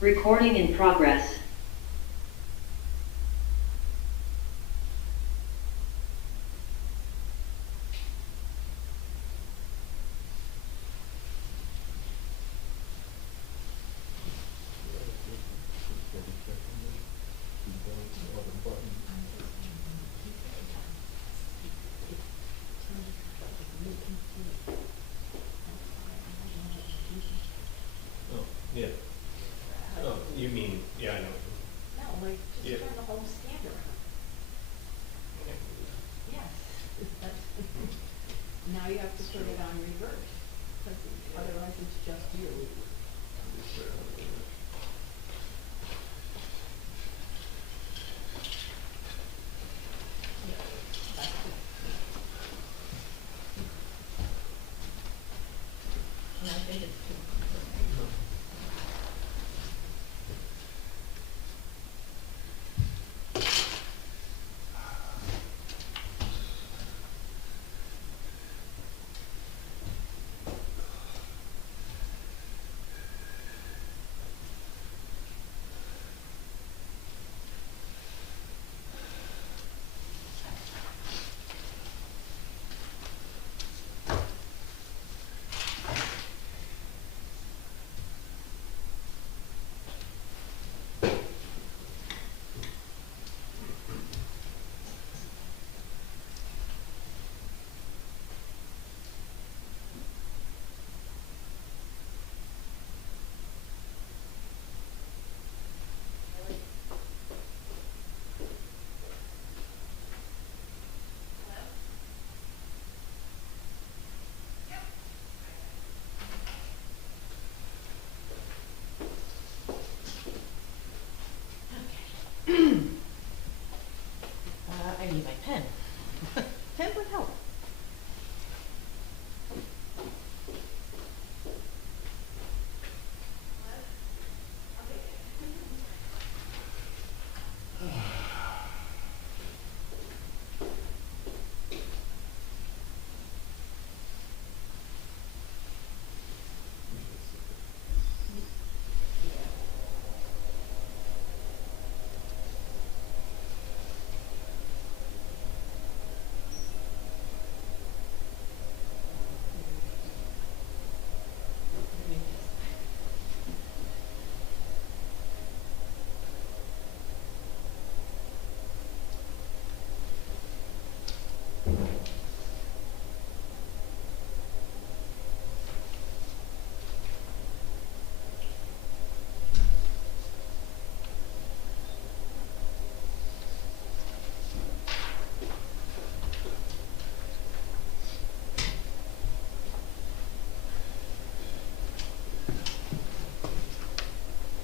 Recording in progress. Oh, yeah. Oh, you mean, yeah, I know. No, like, just Yeah. turn the whole stand around. Yes. Now you have to put it on reverse, because otherwise it's just you. That's it. And I think it's too. I need my pen. Pen would help.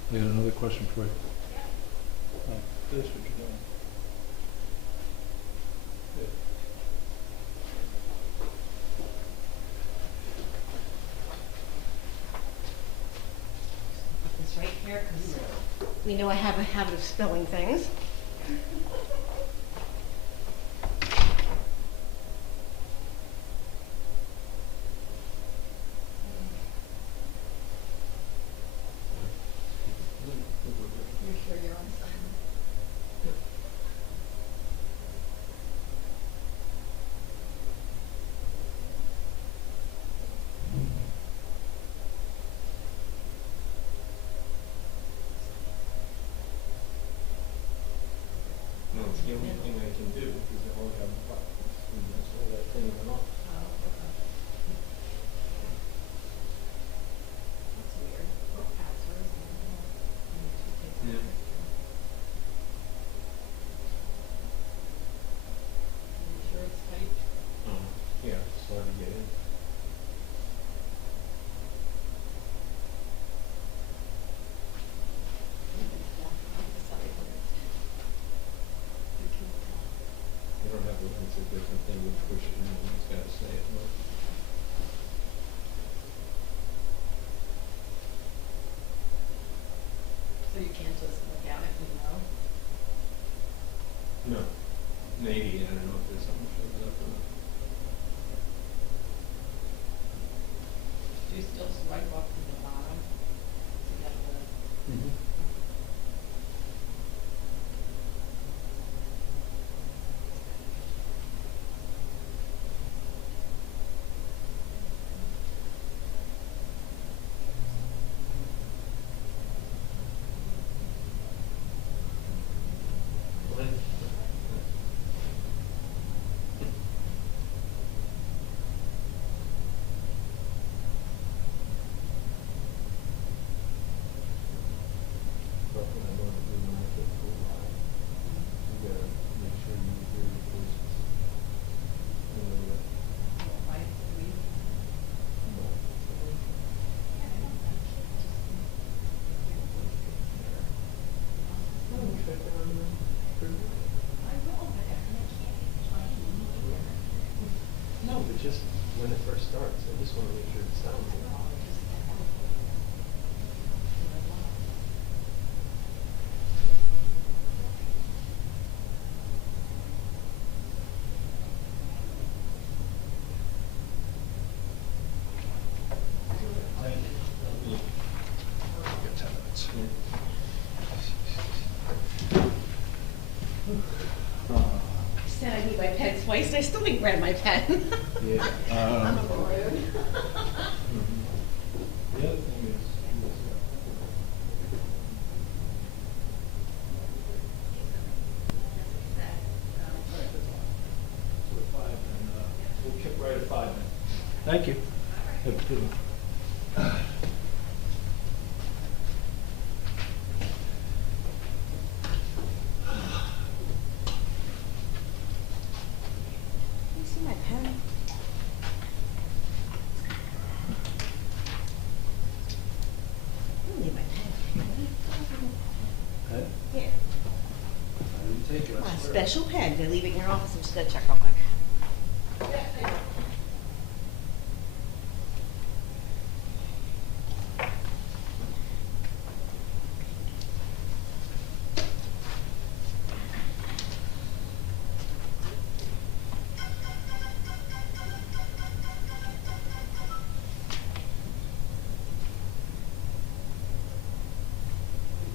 I got another question for you. This, what you doing? Put this right here, because we know I have a habit of spelling things. You're sure you're on silent? No, it's the only thing I can do, because I only have buttons, and that's all that thing went off. That's weird. Or passwords, I don't know. You need to take a Yeah. picture. Are you sure it's typed? Yeah, it's hard to get in. Yeah, I'll decide when it's. You can tell. They don't have, it's a different thing, you push it in, and it's gotta say it, no? So you can't just look at it and know? No. Maybe, I don't know if there's something shows up or not. Do you still swipe up from the bottom to get the? Mm-hmm. it first starts, I just wanna make sure it sounds good. Get 10 minutes. I said I need my pen twice, and I still didn't grab my pen. Yeah. I'm a maroon. The other thing is, so at 5, and, we'll kick right at 5 then. Thank you. Have a good one. You see my pen? I don't need my pen. Hey? Yeah. I didn't take it, I My swear. special pen, they leave it in your office, I'm just gonna check real quick.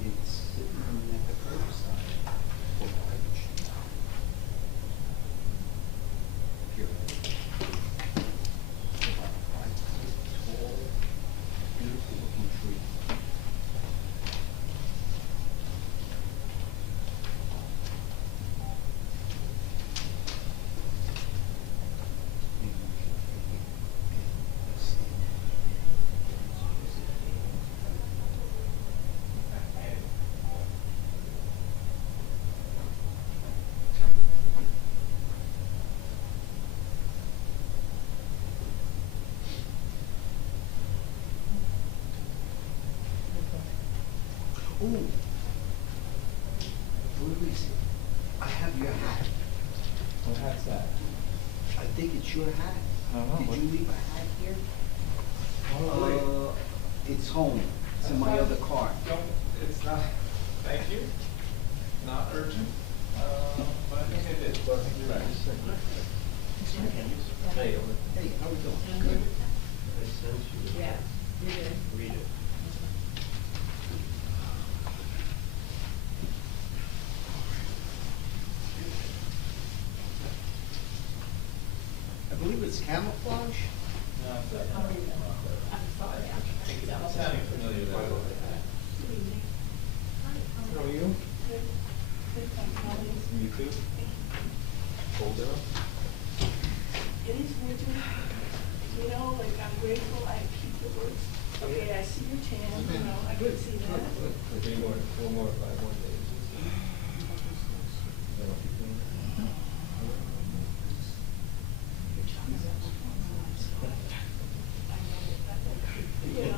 It's sitting at the curbside for garbage. Here. About 5 feet tall, beautiful looking tree. Maybe we should take it and stand Ooh. Where is it? I have your hat. What hat's that? I think it's your hat. Uh-huh. Did you leave a hat here? Oh, It's home. It's in my other car. It's not, thank you, not urgent, but I think I did. Well, I think you're right. Hey, Hey, how we doing? Good. I sent you. Yeah, you did. Read it. I believe it's camouflage. No, it's not. I'll read it. I'm sorry. It's sounding familiar that way. How are you? You too? Hold it up. It is weird, you know, like I'm grateful I keep the words. Okay, I see your tan, you know, I can see that. Okay, four more, 5 more days. That'll be clean. You know,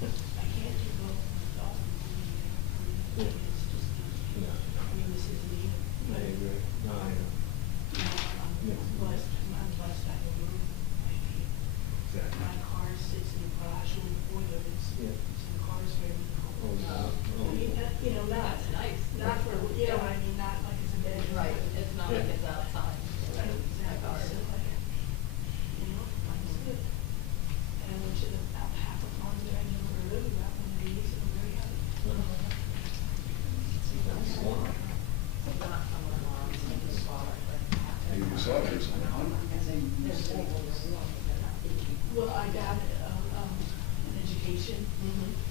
I can't do both. Yeah. It's just, Yeah. I mean, this isn't even. I agree. No, I know. I'm blessed, I have a roof, Exactly. my car sits in the garage, and boy, it's, Yeah. the car's very Oh, cold. yeah. Oh. You know, not, That's nice. not for, you know what I mean, not like it's a bed. Right, it's not like Yeah. it's outside. Right, exactly, so like, you know, mine's good. And I went to the, about half a farm that I never heard about in the days, and I'm very happy. That's one. Not someone else, like the smaller, but. You saw this one, huh? Well, I got, an education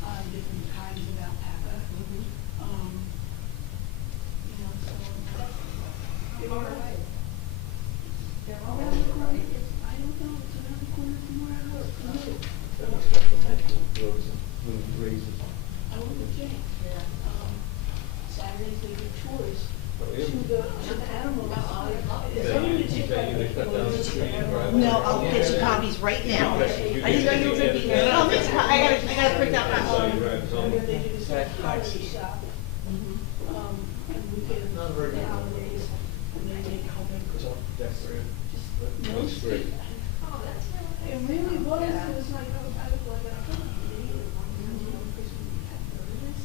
on different kinds of alpaca. You know, so. They're all right. They're all Around the corner, right. I don't know, it's around the corner from where I work. That must have been little roads and little grazes. I work with Jane. Yeah. Saturdays they do tours Oh, to yeah. the animals. They Some of the you cut down the tree and drive. No, I'll get you copies right now. I didn't know you were gonna be here. Oh, Miss, I gotta print out my, So you drive And home. then they do the safari shop, and weekends, Not very good. holidays, and they take home. Decorative. Well, it was like, I was like, I thought maybe at one time, you know, because we had nervous,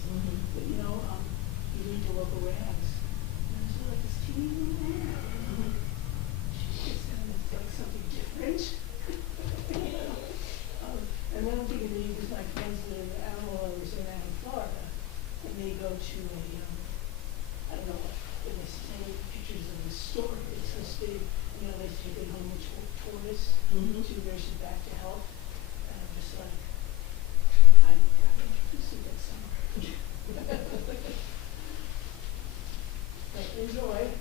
but you know, you need to look around. And I saw like this teeny little man. She's just kind of like something different. And then I'm thinking maybe because my friends live in animal owners in Florida, and they go to a, I don't know what, when they send pictures of the store, it's this big, you know, they take it home with tourists to nurse it back to health. And I'm just like, I gotta see that somewhere. But enjoy.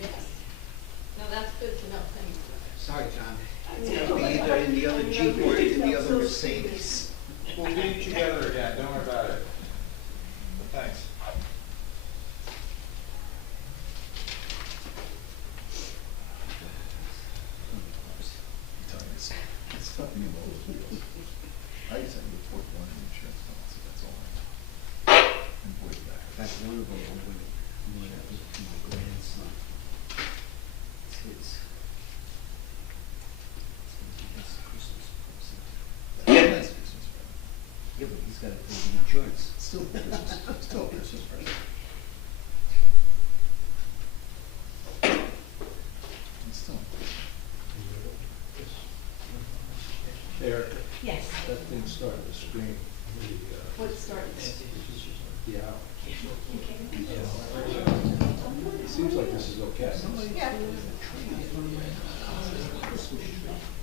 Yes. No, that's good to know, thank you. Sorry, John. I It's mean, gotta be either in the other Jeep or in the other so Mercedes. We'll get it together again, don't worry about it. Thanks. It's fucking involved. I just had to report one insurance policy, that's all I know. And voice back. In fact, one of them, when I was with my grandson, it's Christmas present. That's Christmas, right? Yeah, but he's got to pay the insurance. Still Christmas, still Christmas present. It's still. Erica, Yes. that thing started to scream. What started? The hour. It seems like this is okay. Yeah.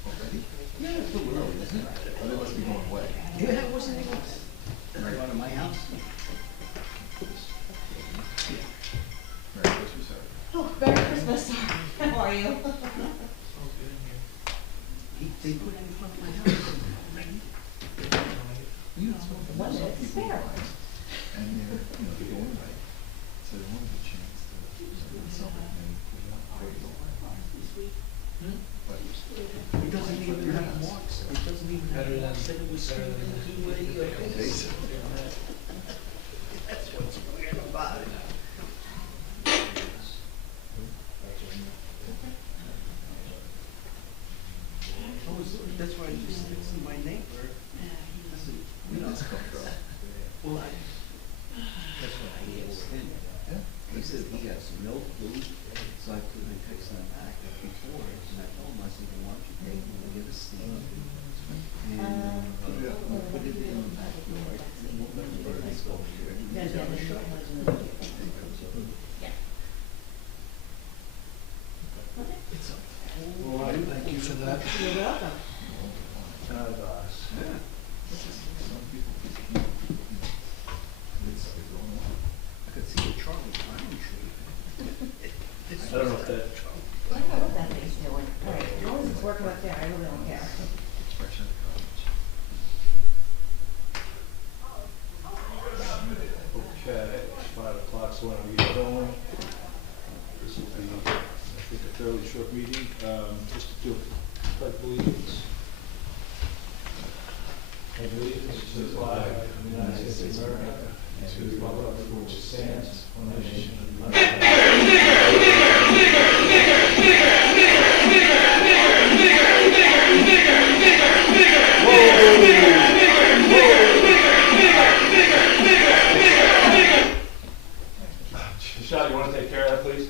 Already? Yeah, it's a little early, isn't it? Oh, they must be going away. Yeah, that wasn't even, right out of my house. Merry Christmas, Eric. Oh, Merry Christmas. How are you? They put it in front of my house. You know, some people, One some that's people fair. buy, and they're going away. So they want a chance to sell it and put it out for you. But It doesn't even have marks. It doesn't even have marks that it was screwed into a base. That's what's weird about it. That's why I just texted my neighbor. I said, where did this come from? well, that's what I asked him. Yeah. He said he has no clue, so I couldn't text him back before, and I told him, I said, well, why don't you take him and get a stamp? And put it in the back door, and we'll let the birds go here. It's a whole. All right, thank you for that. You're welcome. Yeah. Some people, it's going on. I could see the Charlie Brown tree. I don't know if that, I don't know what that thing's doing. All right, as long as it's working up there, I really don't care. It's fresh out of college. okay, 5 o'clock, so when we get going, this will be, I think, a fairly short meeting, just to do pledge allegiance. Allegiance to the flag of the United States of America, and to the republic for which it stands, one nation, under God. Michelle, you want to take care of that, please?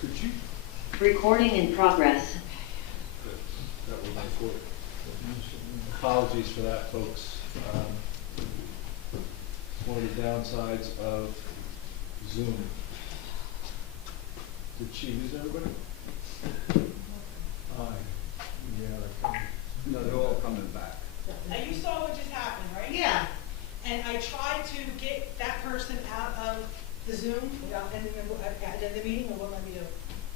Could you? Recording in progress. That will record. Apologies for that, folks. It's one of the downsides of Zoom. Did she lose everybody? No, they're all coming back. And you saw what just happened, right? Yeah. And I tried to get that person out of the Zoom without ending the meeting, or what let me do?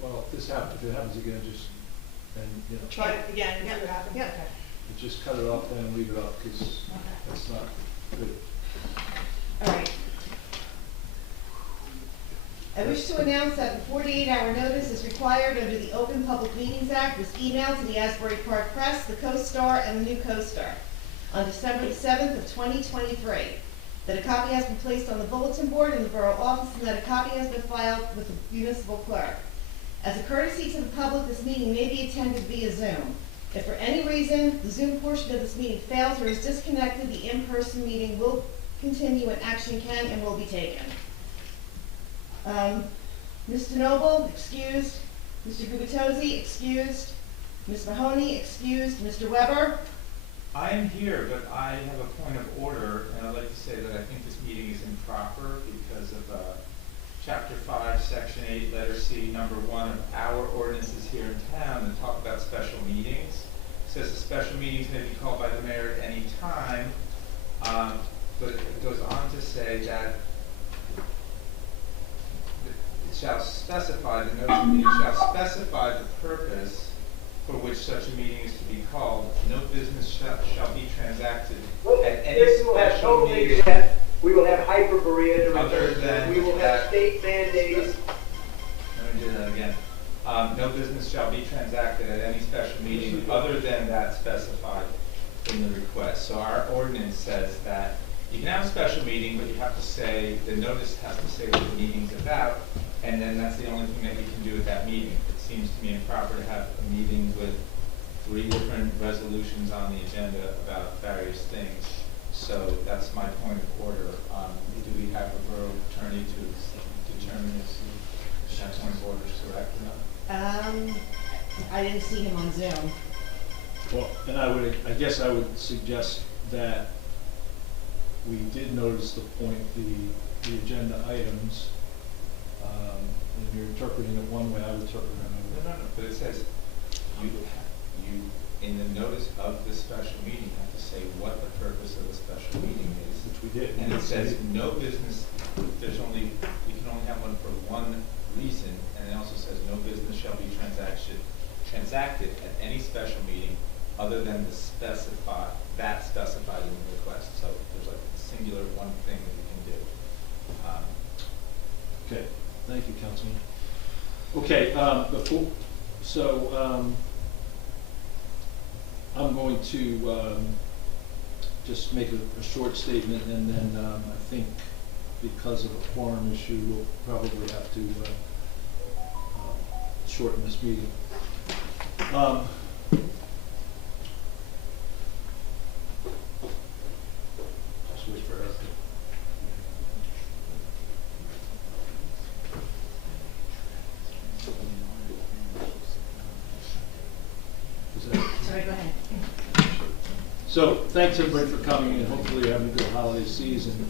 Well, if this happens, if it happens again, just, then, you know, Try it again and see what happens. Yeah. Okay. just cut it off then and leave it off, because that's not good. All right. I wish to announce that the 48-hour notice is required under the Open Public Meetings Act was emailed to the Asbury Park Press, the Co-Star, and the New Co-Star on December the 7th of 2023. that a copy has been placed on the bulletin board in the borough office, and that a copy has been filed with the municipal clerk. As a courtesy to the public, this meeting may be attended via Zoom. If for any reason the Zoom portion of this meeting fails or is disconnected, the in-person meeting will continue and action can and will be taken. Ms. DeNoble, excused. Mr. Gubitosi, excused. Ms. Mahoney, excused. Mr. Weber? I am here, but I have a point of order, and I'd like to say that I think this meeting is improper because of Chapter 5, Section 8, Letter C, Number 1 of our ordinances here in town that talk about special meetings. It says the special meetings may be called by the mayor at any time, but it goes on to say that it shall specify, the notice of meeting shall specify the purpose for which such a meeting is to be called. No business shall be transacted at any special meeting. We will have Hyperborea Other than we will have that- state mandates. Let me do that again. No business shall be transacted at any special meeting other than that specified in the request. So our ordinance says that you can have a special meeting, but you have to say, the notice has to say what the meeting's about, and then that's the only thing that you can do at that meeting. It seems to me improper to have a meeting with 3 different resolutions on the agenda about various things. So that's my point of order. Do we have a borough attorney to determine if that point of order is correct or not? I didn't see him on Zoom. Well, and I guess I would suggest that we did notice the the agenda items, and you're interpreting it one way, I would interpret it another way. No, but it says you, in the notice of the special meeting, have to say what the purpose of the special meeting is. Which we did. And it says no business, you can only have one for one reason, and it also says no business shall be transacted at any special meeting other than specified in the request. So there's like a singular one thing that you can do. Okay, thank you, Councilman. Okay, I'm going to just make a short statement, and then I think because of a quorum issue, we'll probably have to shorten this meeting. Just wait for Erica. Sorry, go ahead. So, thanks everybody for coming, and hopefully you're having a good holiday season.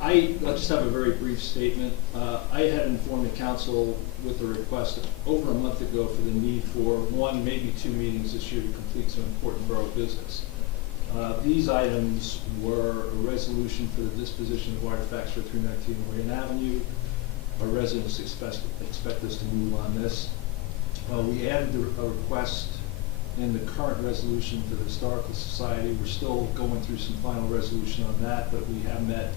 I'll just have a very brief statement. I had informed the council with a request over a month ago for the need for 1, maybe 2 meetings this year to complete some important borough business. These items were a resolution for the disposition of artifacts for 319 Wayne Avenue. Our residents expect us to move on this. We added a request in the current resolution for the Historical Society. We're still going through some final resolution on that, but we have met.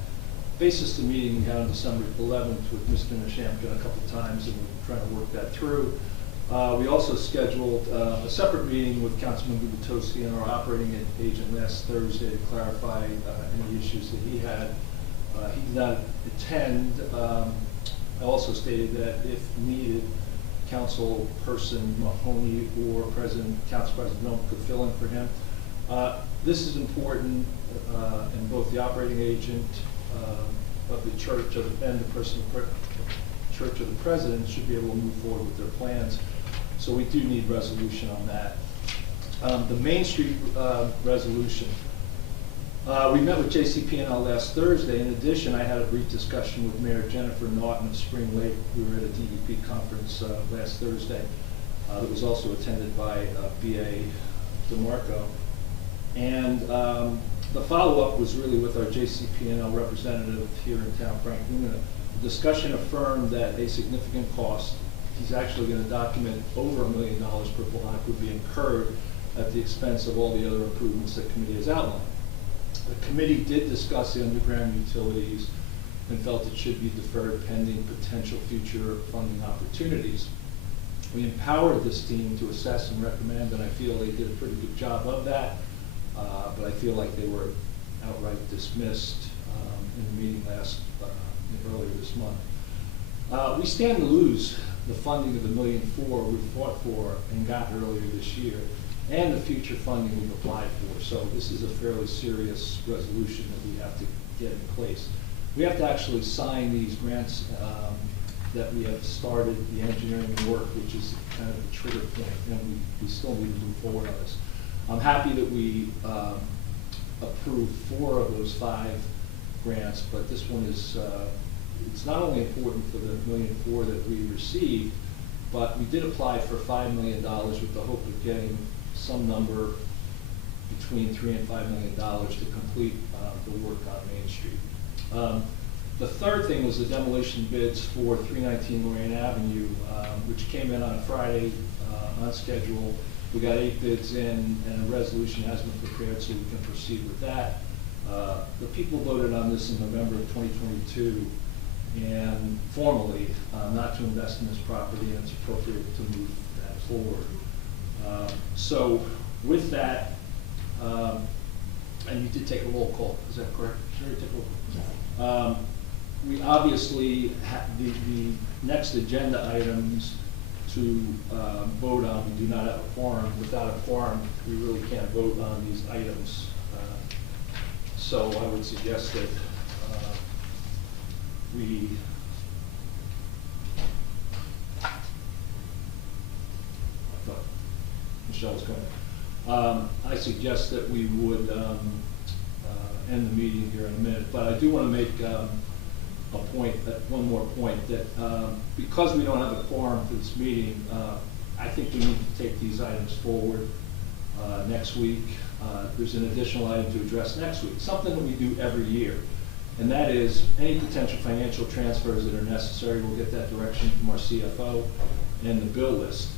Basis the meeting we had on December 11th with Mr. Nishampkin a couple times, and we're trying to work that through. We also scheduled a separate meeting with Councilman Gubitosi and our operating agent last Thursday to clarify any issues that he had. He did not attend. I also stated that if needed, Councilperson Mahoney or Council President Milne could fill in for him. This is important, and both the operating agent of the church and the person church of the president should be able to move forward with their plans. So we do need resolution on that. The Main Street resolution. We met with JCP&L last Thursday. In addition, I had a brief discussion with Mayor Jennifer Naughton of Spring Lake. We were at a DEP conference last Thursday that was also attended by B.A. DeMarco. And the follow-up was really with our JCP&L representative here in town, Frank Luna. The discussion affirmed that a significant cost, he's actually going to document over $1 million per block, would be incurred at the expense of all the other improvements that committee has outlined. The committee did discuss the underground utilities and felt it should be deferred pending potential future funding opportunities. We empowered this team to assess and recommend, and I feel they did a pretty good job of that. But I feel like they were outright dismissed in the meeting earlier this month. We stand to lose the funding of the $1.4 million we fought for and got earlier this year, and the future funding we've applied for. So this is a fairly serious resolution that we have to get in place. We have to actually sign these grants that we have started the engineering work, which is kind of the trigger point, and we still need to move forward on this. I'm happy that we approved 4 of those 5 grants, but this one is, it's not only important for the $1.4 million that we received, but we did apply for $5 million with the hope of getting some number between $3 and $5 million to complete the work on Main Street. The third thing was the demolition bids for 319 Lorraine Avenue, which came in on Friday on schedule. We got 8 bids in, and a resolution has been prepared so we can proceed with that. The people voted on this in November of 2022, and formally not to invest in this property, and it's appropriate to move that forward. So with that, and you did take a roll call, is that correct? Sure, you took a roll call. We obviously have the next agenda items to vote on. We do not have a quorum. Without a quorum, we really can't vote on these items. So I would suggest that we I thought Michelle was going. I suggest that we would end the meeting here in a minute, but I do want to make one more point, that because we don't have a quorum for this meeting, I think we need to take these items forward next week. There's an additional item to address next week, something that we do every year, and that is any potential financial transfers that are necessary. We'll get that direction from our CFO and the bill list.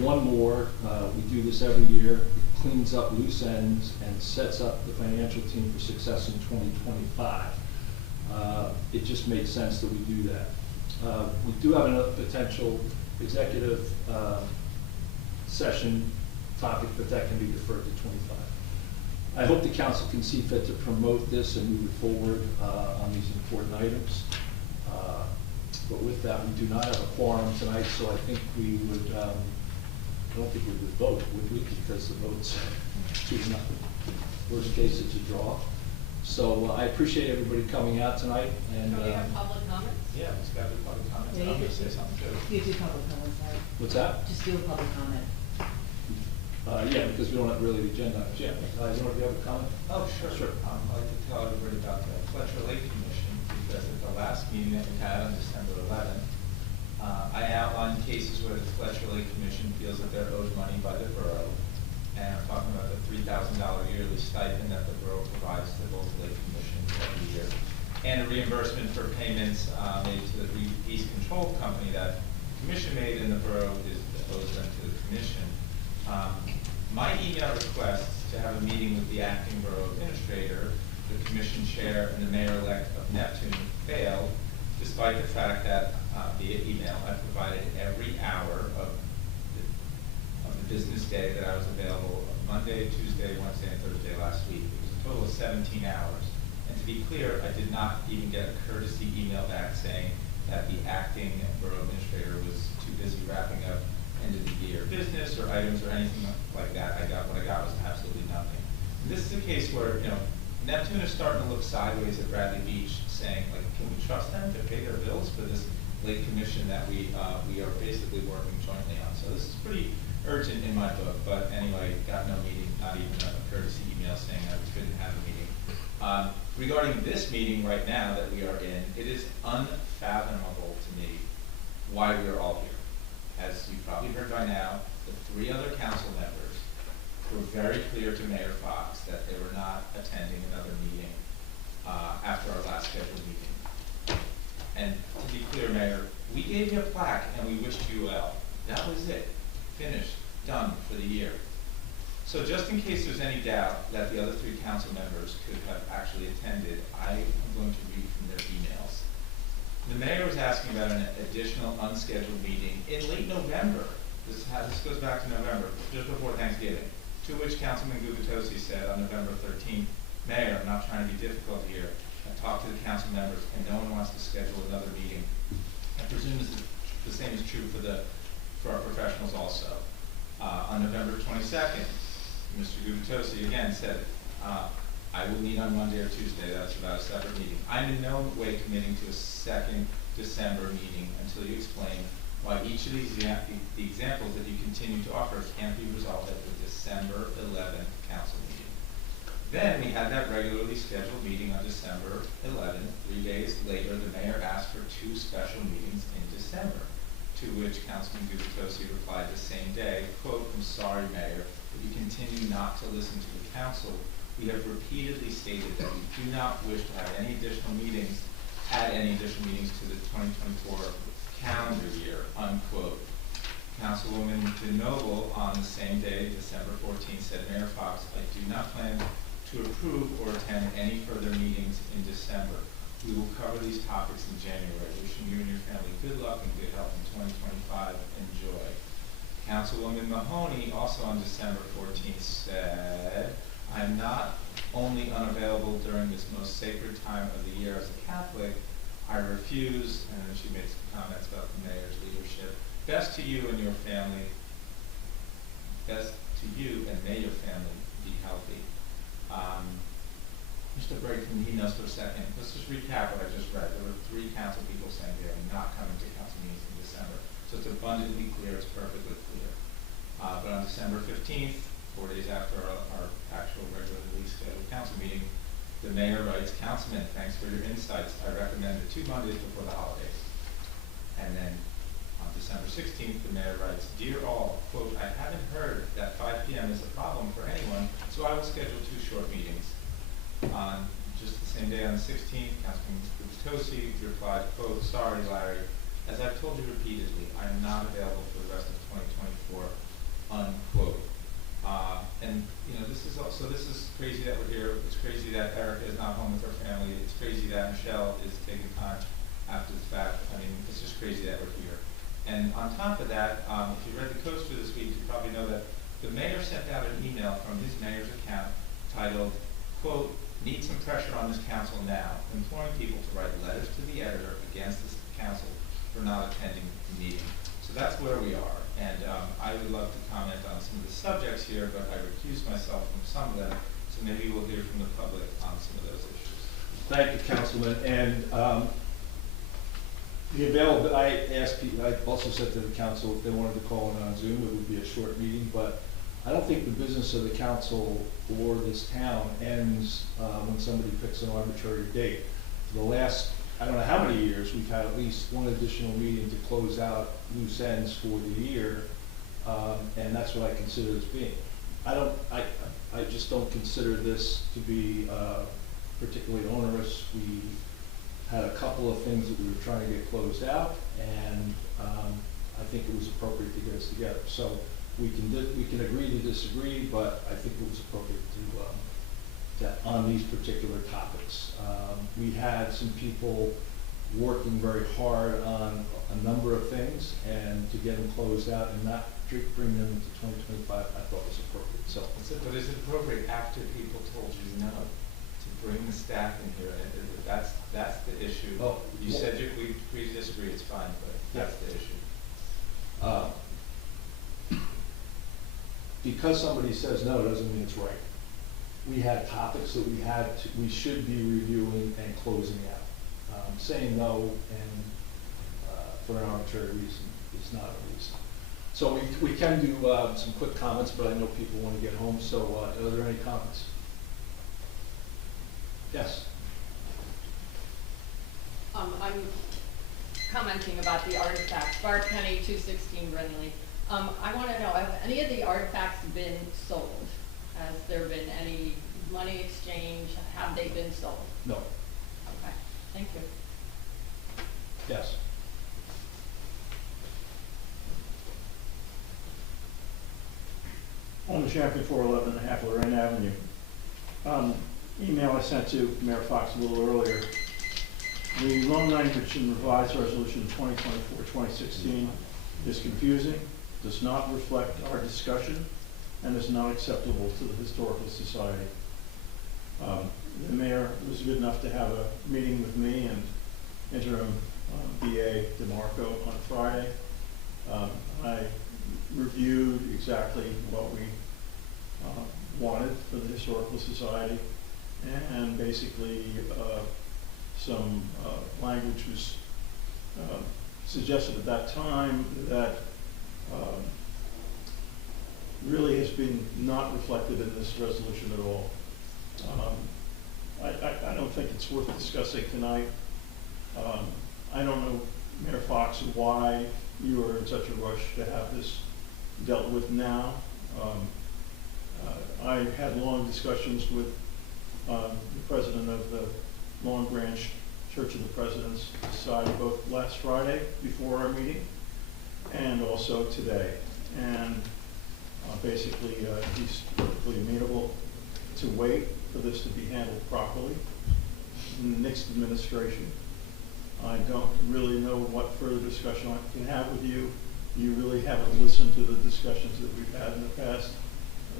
One more, we do this every year, it cleans up loose ends and sets up the financial team for success in 2025. It just makes sense that we do that. We do have another potential executive session topic, but that can be deferred to 25. I hope the council can see fit to promote this and move it forward on these important items. But with that, we do not have a quorum tonight, so I think we would, I don't think we would vote, would we? Because the vote's 2-0. Worst case, it's a draw. So I appreciate everybody coming out tonight. And Do we have public comments? Yeah, it's got to be public comments. Yeah, I'm you going to say something too. You do public comment, sorry. What's that? Just do a public comment. Yeah, because we don't have really the agenda items yet. You want to have a comment? Oh, sure. Sure. I'd like to tell everybody about the Fletcher Lake Commission, because at the last meeting that we had on December 11th, I outlined cases where the Fletcher Lake Commission feels that they're owed money by the borough. And I'm talking about the $3,000 yearly stipend that the borough provides to both Lake Commission every year, and a reimbursement for payments made to the East Control Company that the commission made and the borough owes them to the commission. My email request to have a meeting with the acting borough administrator, the commission chair, and the mayor-elect of Neptune failed, despite the fact that via email I provided every hour of the business day that I was available Monday, Tuesday, Wednesday, and Thursday last week. It was a total of 17 hours. And to be clear, I did not even get a courtesy email back saying that the acting borough administrator was too busy wrapping up end of the year business or items or anything like that. What I got was absolutely nothing. And this is a case where, Neptune is starting to look sideways at Bradley Beach, saying, like, can we trust them to pay their bills for this lake commission that we are basically working jointly on? So this is pretty urgent in my book, but anyway, got no meeting, not even a courtesy email saying that we couldn't have a meeting. Regarding this meeting right now that we are in, it is unfathomable to me why we are all here. As you probably heard by now, the 3 other council members were very clear to Mayor Fox that they were not attending another meeting after our last scheduled meeting. And to be clear, Mayor, we gave you a plaque and we wished you well. That was it. Finished. Done for the year. So just in case there's any doubt that the other 3 council members could have actually attended, I am going to read from their emails. The mayor was asking about an additional unscheduled meeting in late November. This goes back to November, just before Thanksgiving, to which Councilman Gubitosi said on November 13th, Mayor, I'm not trying to be difficult here. I've talked to the council members and no one wants to schedule another meeting. I presume the same is true for our professionals also. On November 22nd, Mr. Gubitosi again said, I will meet on Monday or Tuesday. That's about a separate meeting. I'm in no way committing to a second December meeting until you explain why each of the examples that you continue to offer can't be resolved at the December 11th council meeting. Then we had that regularly scheduled meeting on December 11th. 3 days later, the mayor asked for 2 special meetings in December, to which Councilman Gubitosi replied the same day, quote, I'm sorry, Mayor, but you continue not to listen to the council. We have repeatedly stated that we do not wish to have any additional meetings, add any additional meetings to the 2024 calendar year, unquote. Councilwoman DeNoble on the same day, December 14th, said, Mayor Fox, I do not plan to approve or attend any further meetings in December. We will cover these topics in January. Wishing you and your family good luck and good health in 2025. Enjoy. Councilwoman Mahoney, also on December 14th, said, I'm not only unavailable during this most sacred time of the year as a Catholic, I refuse, and then she made some comments about the mayor's leadership. Best to you and your family. Best to you and may your family be healthy. Mr. Brayton, he knows for a second. Let's just recap what I just read. There were 3 council people saying they are not coming to council meetings in December. So it's abundantly clear, it's perfectly clear. But on December 15th, 4 days after our actual regularly scheduled council meeting, the mayor writes, Councilman, thanks for your insights. I recommend the 2 Mondays before the holidays. And then on December 16th, the mayor writes, Dear all, quote, I haven't heard that 5 p.m. is a problem for anyone, so I will schedule 2 short meetings. On just the same day, on the 16th, Councilman Gubitosi replied, quote, sorry, Larry, as I've told you repeatedly, I am not available for the rest of 2024, unquote. And you know, this is crazy that we're here. It's crazy that Erica is not home with her family. It's crazy that Michelle is taking time after the fact. I mean, it's just crazy that we're here. And on top of that, if you read the Coaster this week, you probably know that the mayor sent out an email from his mayor's account titled, quote, need some pressure on this council now, imploring people to write letters to the editor against this council for not attending the meeting. So that's where we are. And I would love to comment on some of the subjects here, but I recuse myself from some of them, so maybe we'll hear from the public on some of those issues. Thank you, Councilman. And I asked people, I also said to the council if they wanted to call in on Zoom, it would be a short meeting, but I don't think the business of the council or this town ends when somebody picks an arbitrary date. For the last, I don't know how many years, we've had at least 1 additional meeting to close out loose ends for the year, and that's what I consider this being. I just don't consider this to be particularly onerous. We had a couple of things that we were trying to get closed out, and I think it was appropriate to get us together. So we can agree to disagree, but I think it was appropriate to on these particular topics. We had some people working very hard on a number of things, and to get them closed out and not bring them into 2025, I thought was appropriate. So, but is it appropriate after people told you no to bring the staff in here? That's the issue. Oh, you said we disagree. It's fine, but that's the issue. Because somebody says no doesn't mean it's right. We had topics that we should be reviewing and closing out. Saying no and for an arbitrary reason is not a reason. So we can do some quick comments, but I know people want to get home. So are there any comments? Yes. I'm commenting about the artifacts. Bart Penny, 216 Brindley. I want to know, have any of the artifacts been sold? Has there been any money exchange? Have they been sold? No. Okay, thank you. Yes. On the Champion 411 and a half Lorraine Avenue. Email I sent to Mayor Fox a little earlier. The loan language in revised resolution 2024-2016 is confusing, does not reflect our discussion, and is not acceptable to the Historical Society. The mayor was good enough to have a meeting with me and interim BA DeMarco on Friday. I reviewed exactly what we wanted for the Historical Society, and basically some language was suggested at that time that really has been not reflected in this resolution at all. I don't think it's worth discussing tonight. I don't know, Mayor Fox, why you are in such a rush to have this dealt with now. I had long discussions with the president of the Long Branch Church of the President's Society, both last Friday before our meeting and also today. And basically, he's perfectly amenable to wait for this to be handled properly in the next administration. I don't really know what further discussion I can have with you. You really haven't listened to the discussions that we've had in the past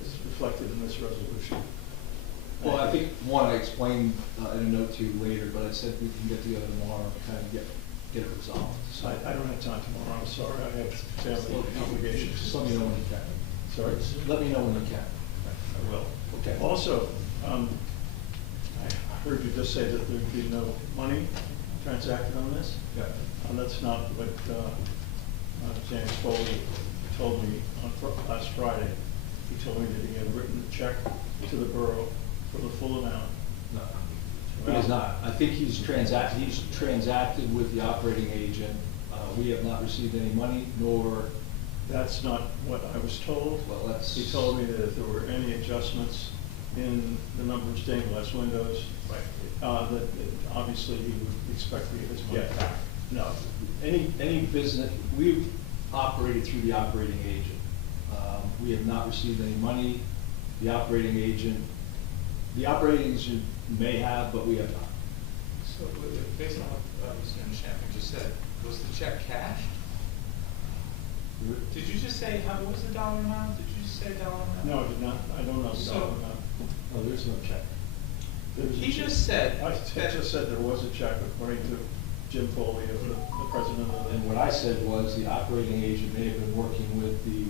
as reflected in this resolution. Well, I think, one, I explained in a note to you later, but I said we can get together tomorrow and kind of get it resolved. So I don't have time tomorrow, I'm sorry, I have family obligations. Just let me know when you can. Sorry? Let me know when you can. I will. Okay. Also, I heard you just say that there'd be no money transacted on this. Yeah. That's not what James Foley told me on last Friday. He told me that he had written a check to the borough for the full amount. No, he is not. I think he's transacted with the operating agent. We have not received any money, nor. That's not what I was told. Well, that's. He told me that if there were any adjustments in the number of stained glass windows, that obviously he would expect to get his money back. No, any business, we've operated through the operating agent. We have not received any money. The operating agent may have, but we have not. So, based on what Mr. Champman just said, was the check cash? Did you just say, what was the dollar amount? Did you just say dollar amount? No, I did not. I don't know the dollar amount. No, there's no check. He just said. I just said there was a check according to Jim Foley, of the president of the. And what I said was the operating agent may have been working with the.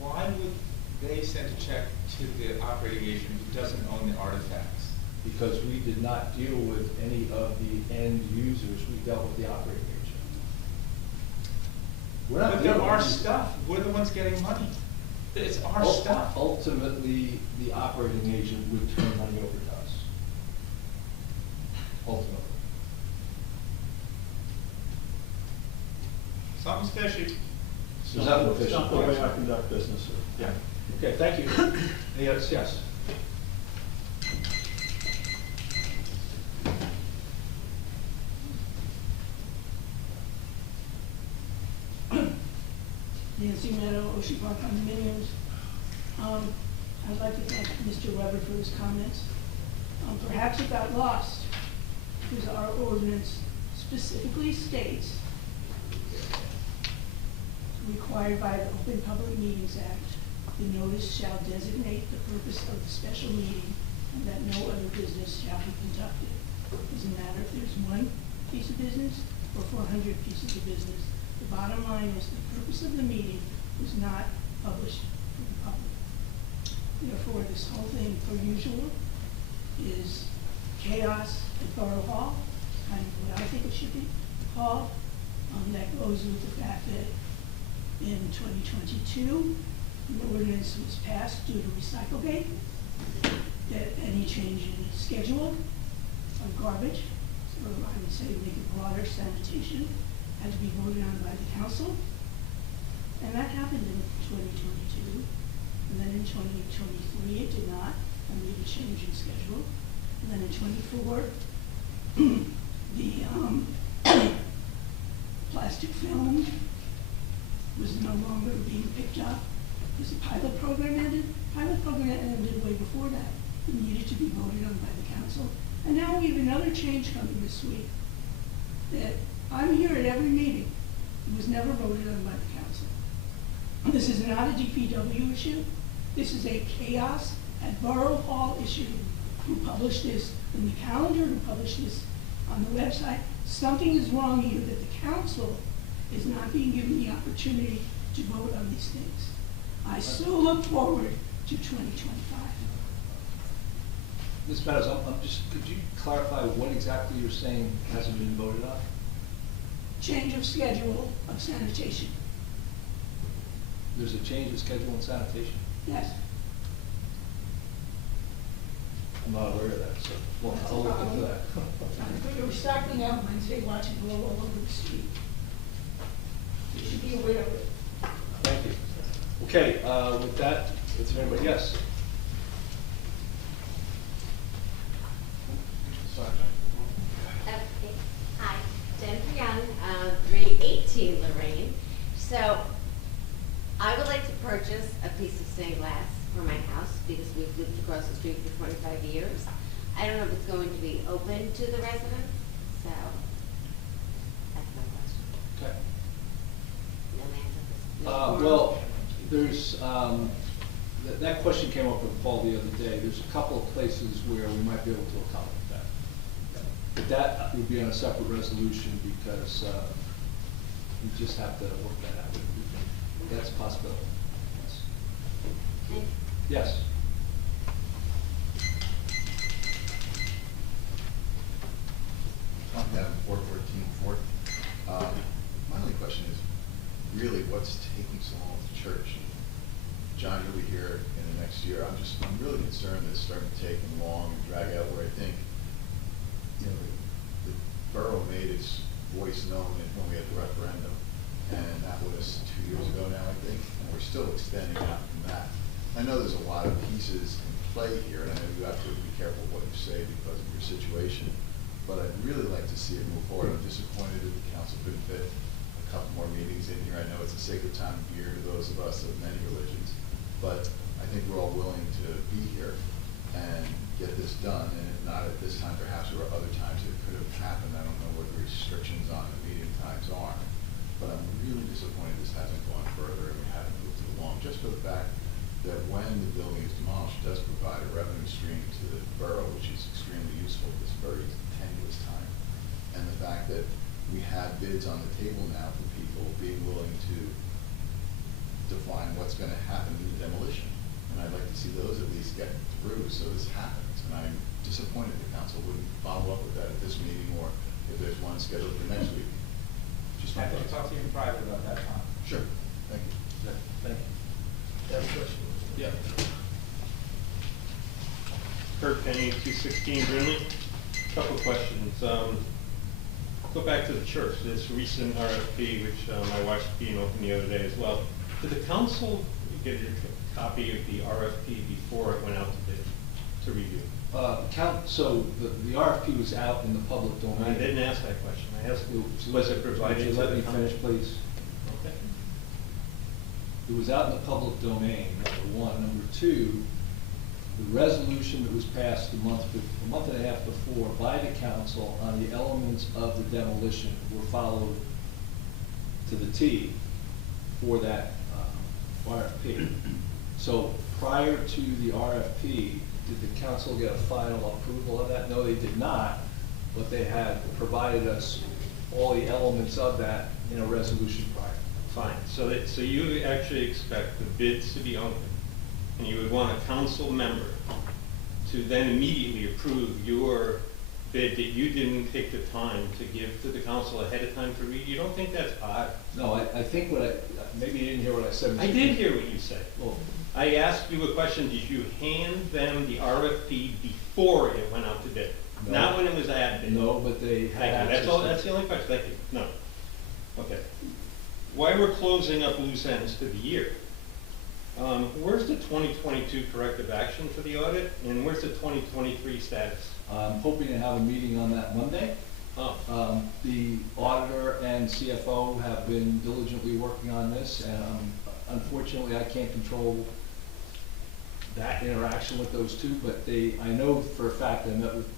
Why would they send a check to the operating agent who doesn't own the artifacts? Because we did not deal with any of the end users. We dealt with the operating agent. But they're our stuff. We're the ones getting money. It's our stuff. Ultimately, the operating agent would turn money over to us. Ultimately. Something's fishy. It's not the way I conduct business, sir. Yeah. Okay, thank you. Any others? Yes. Nancy Meadow, Ocean Park Condominiums. I'd like to thank Mr. Weber for his comments. Perhaps it got lost, because our ordinance specifically states, required by the Open Public Meetings Act, the notice shall designate the purpose of the special meeting and that no other business shall be conducted. Doesn't matter if there's one piece of business or 400 pieces of business. The bottom line is the purpose of the meeting was not published to the public. Therefore, this whole thing, per usual, is chaos at Borough Hall, kind of what I think it should be called. That goes with the fact that in 2022, an ordinance was passed due to Recyclegate, that any change in schedule of garbage, or I would say make it broader, sanitation, had to be voted on by the council. And that happened in 2022. And then in 2023, it did not, and made a change in schedule. And then in 24, the plastic film was no longer being picked up because the pilot program ended. Pilot program ended way before that. It needed to be voted on by the council. And now we have another change coming this week that I'm here at every meeting. It was never voted on by the council. This is not a DPW issue. This is a chaos at Borough Hall issue who published this in the calendar, who published this on the website. Something is wrong here that the council is not being given the opportunity to vote on these things. I still look forward to 2025. Ms. Meadows, could you clarify what exactly you're saying hasn't been voted on? Change of schedule of sanitation. There's a change of schedule in sanitation? Yes. I'm not aware of that, so, well, That's a I'll look problem. into that. We were stocking out Wednesday, watching it all over the street. You should be aware of it. Thank you. Okay, with that, is there anybody? Yes? Okay. Hi, Jennifer Young, 318 Lorraine. So, I would like to purchase a piece of stained glass for my house because we've lived across the street for 25 years. I don't know if it's going to be open to the residents, so that's my question. Okay. No answer. No Well, there's, that question came up with Paul the other day. There's a couple of places where we might be able to accommodate that. But that would be on a separate resolution because we just have to work that out. That's a possibility. Yes. Yes. Tom Devon, 414 Fourth. My only question is, really, what's taking so long with the church? John, you'll be here in the next year. I'm really concerned that it's starting to take long and drag out where I think, the borough made its voice known when we had the referendum. And that was 2 years ago now, I think, and we're still extending out from that. I know there's a lot of pieces in play here, and I know you have to be careful what you say because of your situation, but I'd really like to see it move forward. I'm disappointed that the council couldn't fit a couple more meetings in here. I know it's a sacred time of year to those of us of many religions, but I think we're all willing to be here and get this done, and if not at this time, perhaps there were other times it could have happened. I don't know what the restrictions on the meeting times are. But I'm really disappointed this hasn't gone further and we haven't moved it along, just for the fact that when the building is demolished, it does provide a revenue stream to the borough, which is extremely useful at this very tenuous time. And the fact that we have bids on the table now for people being willing to define what's going to happen to the demolition. And I'd like to see those at least get through so this happens. And I'm disappointed the council wouldn't follow up with that at this meeting or if there's one scheduled for next week. Happy to talk to you in private about that, Tom. Sure, thank you. Yeah, thank you. You have a question? Yeah. Kurt Penny, 216 Brinley. Couple of questions. Go back to the church, this recent RFP, which my wife's being open the other day as well. Did the council get a copy of the RFP before it went out to bid to review? So the RFP was out in the public domain. I didn't ask that question. I asked, was it provided to the Let me finish, please. Okay. It was out in the public domain, number one. Number two, the resolution that was passed a month and a half before by the council on the elements of the demolition were followed to the T for that RFP. So prior to the RFP, did the council get a final approval of that? No, they did not, but they had provided us all the elements of that in a resolution prior. Fine. So you actually expect the bids to be open, and you would want a council member to then immediately approve your bid that you didn't take the time to give to the council ahead of time to read? You don't think that's odd? No, I think maybe you didn't hear what I said. I did hear what you said. Well, I asked you a question, did you hand them the RFP before it went out to bid? No. Not when it was ad bid? no, but they had Thank you, access. that's the only question, thank you, no. Okay. While we're closing up loose ends to the year, where's the 2022 corrective action for the audit, and where's the 2023 status? I'm hoping to have a meeting on that Monday. Oh. The auditor and CFO have been diligently working on this, and unfortunately I can't control that interaction with those two, but I know for a fact, I met with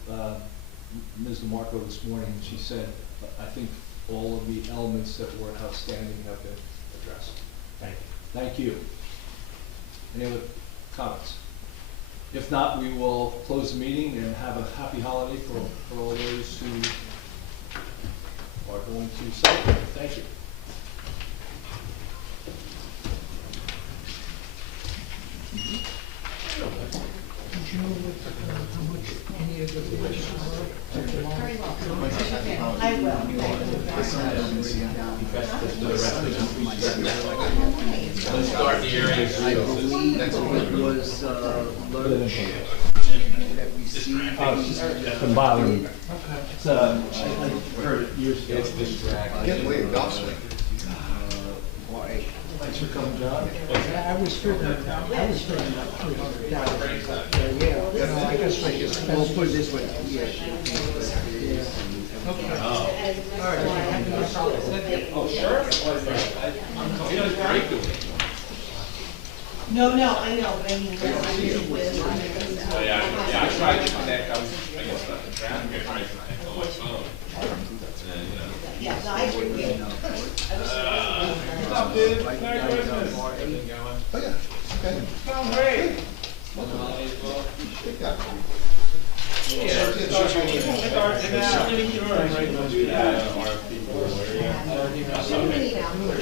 Ms. DeMarco this morning, and she said, I think all of the elements that were outstanding have been addressed. Thank you. Thank you. Any other comments? If not, we will close the meeting and have a happy holiday for all those who are going to celebrate. Thank you. I will. Let's start the hearing. I believe it was, Lurch that received. It's been bothering me. It's, I heard it years ago. Get away, golf swing. Why? Thanks for coming, John. I was figuring out too. Yeah, I guess I just. We'll put it this way, yeah. Oh, sure. No, I know, but I mean, I'm just with. Oh, yeah, I tried to connect, I guess, the ground, I tried to connect on my phone. And, you know. Yeah, no, I agree with you. What's up, dude? Merry Christmas. Everything going? Oh, yeah, okay. Sounds great. Take that. Yeah,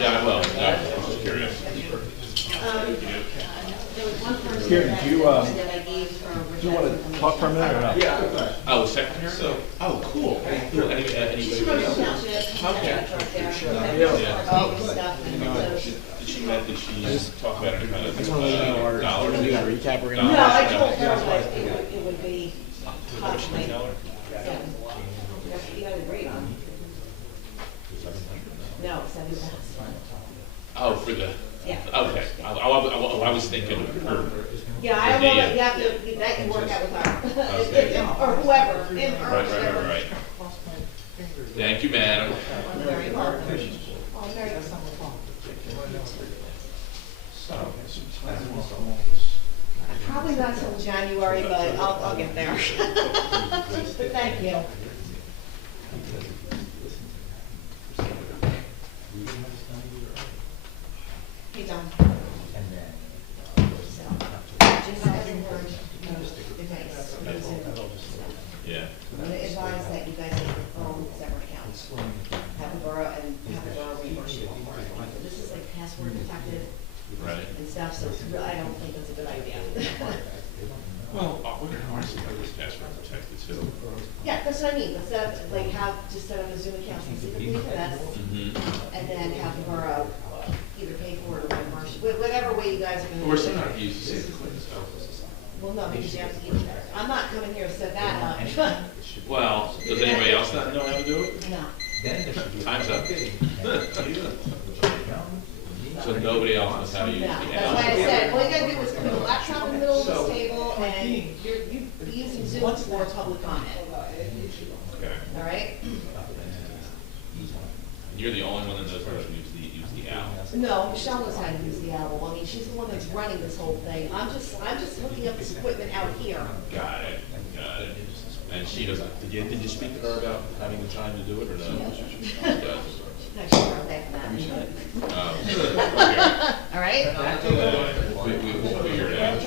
I will. I'm just curious. There was one person Kieran, that do you, that I gave for. Do you want to talk for a minute or not? Yeah. Oh, secretary? Oh, cool. Cool. Anybody? She wrote a township. Okay. Stuff and so. Did she met, did she talk about any kind of dollar? Recap, we're No, I told her that it would be possibly. You got a great on. No, 7,000. Oh, for the, Yeah. okay. I was thinking her. Yeah, I don't know, you have to, that can work out with her. Okay. Or whoever, him or whatever. Right. Thank you, madam. Very welcome. Oh, very good. Probably not till January, but I'll get there. But thank you. Hey, Don. Yeah. I'm gonna advise that you guys have your own separate accounts. Have the borough reimburse you for it. This is like password protected Right. and stuff, so it's really, I don't think it's a good idea. Well, ours is password protected too. Yeah, that's what I mean, but set, like, just set up a Zoom account specifically for this, and then have the borough either pay for it or reimburse you, whatever way you guys are gonna do it. Or sometimes you use the same place. Well, no, because you have to keep it there. I'm not coming here to set that up. Well, does anybody else not know how to do it? No. Time's up. So nobody else knows how to use the No, app? that's why I said, all you gotta do is put a laptop in the middle of this table, and you'd be using Zoom for public comment, Okay. all right? You're the only one that knows how to use the app. No, Michelle knows how to use the owl. I mean, she's the one that's running this whole thing. I'm just hooking up this equipment out here. Got it. And she doesn't, did you speak to her about having the time to do it or no? She does. No, she's not back for that. Oh. All right? We'll figure it out.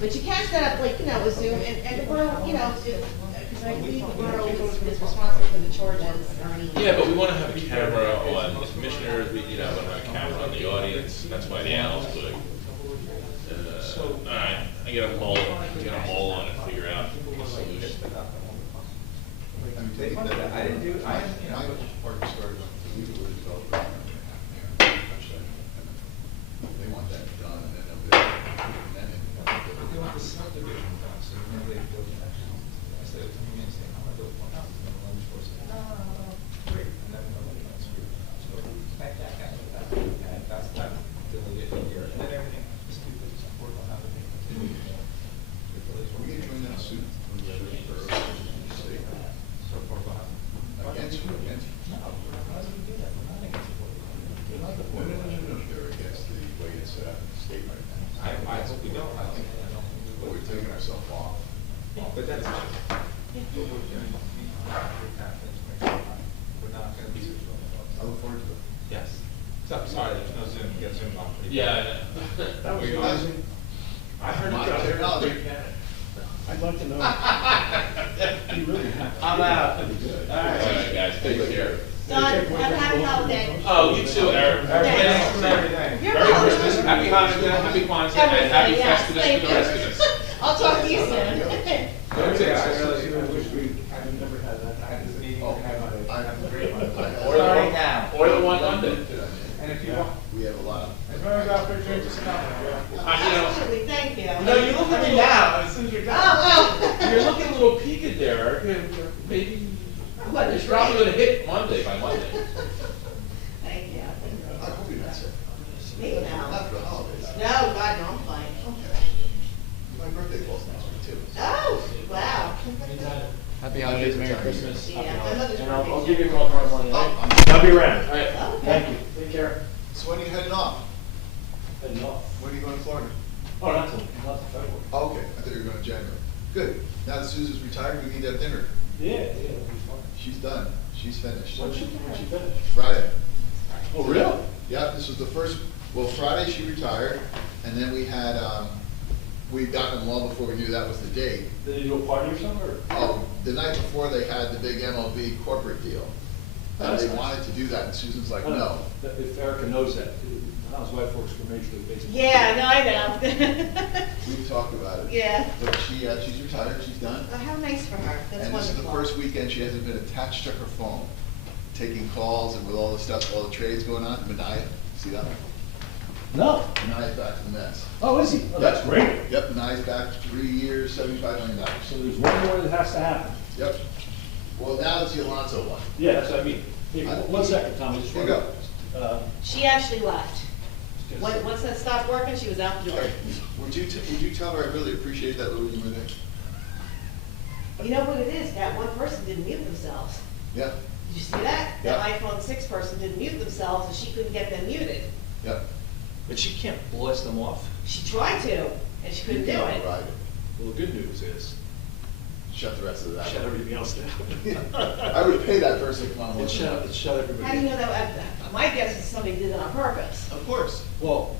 But you can set up, like, a Zoom, and the borough, because I believe the borough is responsible for the charges or any. Yeah, but we want to have a camera on the commissioners, we, want to have a camera on the audience, that's why the owl's good. All right, I get a poll on it, figure out a solution. I didn't do, my part started on the legal developer. They want that done, and then they'll do it. They want the subdivision done, so remember they built it, instead of coming in and saying, I'm gonna build one house, and then the lunch force, no, great, and then nobody wants to. So, back that guy with that, and that's that, delete it here, and then everything, just do the support on how to make it. We can join that suit. So, for what? Against you, against you. No, how do we do that? We're not against it. No, they're against the way it's set up in the state right now. I hope we don't, I don't think But we're taking ourselves off. But that's not, what we're doing, we're not gonna be. I look forward to it. Yes. So, sorry, there's no Zoom, you got Zoom on. Yeah, That was Guys, Monetary knowledge. I'd like to know. You really have. I'm out. That'd be good. All right, guys, take care. Don, have a happy holiday. Oh, you too, Eric. Thanks for everything. You're Merry welcome. Christmas, Happy Hanukkah, Happy Kwanzaa, and Happy Everything, yes, Festivus to thank the you. rest of us. I'll talk to you soon. Don't say, I really wish we had never had that. had this meeting. Oh, had it. I have a great one. Or the one now. Or the one Monday. And if you want, We have a lot. if you want to go out for a drink, just come. Absolutely, thank you. No, you look at me now, as soon as you're done. Oh, You're looking a little peaked there, Eric. Maybe, What, it's the probably drink? gonna hit Monday by Monday. Thank you. I hope you're not sick. Me now. Not for the holidays. No, God, no, I'm fine. Okay. My birthday falls next week too. Oh, wow. Happy holidays, Merry Christmas. Yeah, my mother's And I'll birthday. give you a call tomorrow morning, all Oh, right? I'll be around. All right, Okay. thank you, take care. So when are you heading off? Heading off. When are you going to Florida? Oh, not till February. Oh, okay, I thought you were going to January. Good. Now that Susan's retired, we need to have dinner. Yeah, it'll be fun. She's done. She's finished. When she finish? Friday. Oh, really? Yeah, this was the first, well, Friday she retired, and then we had, we'd gotten them long before we knew that was the date. Did they do a party or something, or? Oh, the night before they had the big MLB corporate deal. And That's they nice. wanted to do that, and Susan's like, I don't no. know If Erica knows that, Don's wife works for Major League Baseball. Yeah, no, I know. We've talked about it. Yeah. But she's retired, she's done. Oh, how nice for her. That's And this is the wonderful. first weekend she hasn't been attached to her phone, taking calls and with all the stuff, all the trades going on. Benaya, see that? No. Benaya's back to the Mets. Oh, is he? Oh, that's great. Yep, Benaya's back 3 years, $75 million. So there's one more that has to happen. Yep. Well, now it's the Alonso one. Yeah, that's what I mean. Hey, one second, Tom, I just Here want you to. go. She actually left. Once that stopped working, she was out the door. Would you tell her I really appreciate that little humor there? You know what it is? That one person didn't mute themselves. Yeah, Did you see that? Yeah. That iPhone 6 person didn't mute themselves and she couldn't get them muted. yep. But she can't blast them off. She tried to, and she couldn't do You can it. override it. Well, the good news is, Shut the rest of that. shut everything else down. I would pay that person to come on It once in a while. shut How do you everybody. know that? My guess is somebody did it on purpose. Of course. Well,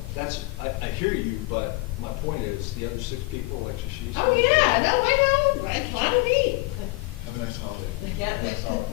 I hear you, but my point is, the other 6 people, like Shishi's. Oh, yeah, no, I know. Right, fine with me. Have a nice holiday. Yeah. Nice holiday.